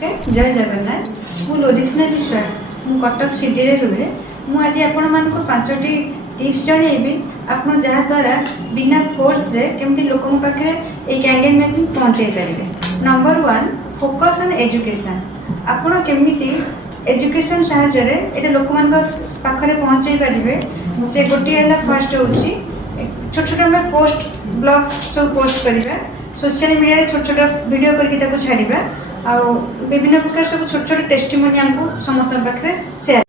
जय जगन्नाथ मु लोरिस्ना विश्वास मु कटक सिटी रे रुहे मु आज आपण मानको 5टी टिप्स जणेबी आपण जहा द्वारा बिना फोर्स रे केमती लोकन पाखे ए कैंगेन मशीन पहुंचाई पारिबे। Number 1 focus on education. आपण केमती एजुकेशन सहायता रे एटा लोक मान पाखरे पहुंचाई पारिबे से गोटी एला फर्स्ट होची छोट छोट में पोस्ट ब्लॉग्स सब पोस्ट करिबा सोशल मीडिया रे छोट छोट वीडियो करके ताको छाड़िबा आ विभिन्न प्रकार सब छोट छोट टेस्टिमोनी हमको समस्त पाखरे शेयर।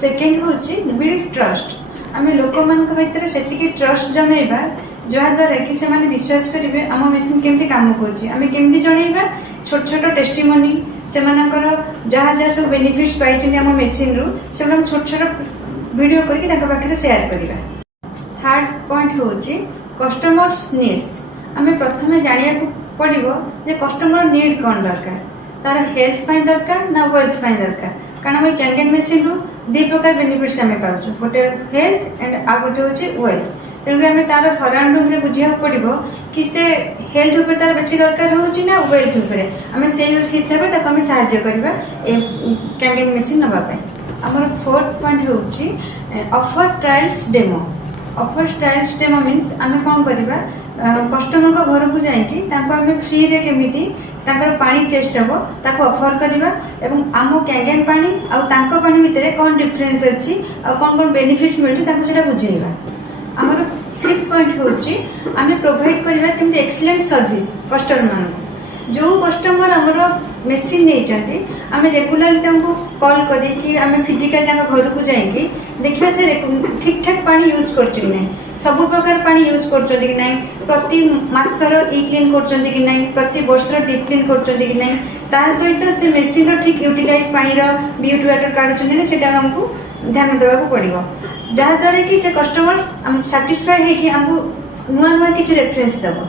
सेकेंड होची बिल्ड ट्रस्ट। आमे लोक मान भीतर सेतिकी ट्रस्ट जमेबा जहा द्वारा कि से माने विश्वास करिवे आम मशीन केमती काम करछि आमे केमती जणैबा छोट छोट टेस्टिमोनी से मानकर जहा जहा सब बेनिफिट्स पाइछन आम मशीन रु से हम छोट छोट वीडियो करके ताका पाखरे शेयर करिबा। थर्ड पॉइंट होची कस्टमर्स नीड्स। आमे प्रथमे जानिया को पड़िबो जे कस्टमर नीड कोन दरकार तार हेल्थ पाई दरकार ना वेल्थ पाई दरकार कारण हम कैंगेन मशीन रु दि प्रकार बेनिफिट्स आमे पाउछु गोटे हेल्थ एंड आ गोटे होची वेल्थ। तेणु आमे तार सराउंडिंग रे बुझिया पड़िबो कि से हेल्थ ऊपर तार बेसी दरकार होची ना वेल्थ ऊपर आमे सेही हिसाब ताको आमे सहायता करबा ए कैंगेन मशीन नबा पई। हमर फोर्थ पॉइंट होची offer trials demo. Offer trials demo means आमे कोन करबा कस्टमर को घर को जाइए आम फ्री रे केमिति पानी टेस्ट हम ताको ऑफर करवा एवं आम कैंगेन पानी आउ पानी भितर कौन डिफरेंस अच्छी कौन कौन बेनिफिट्स मिलता बुझेगा। आमर फिफ्थ पॉइंट होची आमे प्रोवाइड करवा केमति एक्सीलेंट सर्विस कस्टमर मान जो कस्टमर आमर मेसीन नहीं आम रेगुलाली कॉल करके आम फिजिकल घर को जाइए देखा से ठीक ठाक पानी यूज कर सब प्रकार पानी यूज कर प्रति मासर ई क्लीन कर प्रति वर्ष डीप क्लीन कर सहित से मेसीन ठीक यूटिलाइज पानी ब्यूटी वाटर काढ़ुँच आमको ध्यान देवा पड़ो जहाद्वारा कि से कस्टमर साटिस्फाई होमको नुआ नुआ किसी रेफरेन्स देव।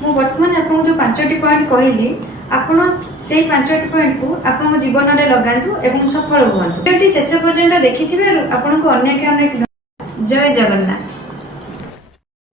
मु बर्तमान आपको जो 5टी पॉइंट कहली आपण से 5टी पॉइंट को आपण जीवन में लगातु एवं सफल हुआ। शेष पर्यंत देखि आपको अनेक अनेक जय जगन्नाथ।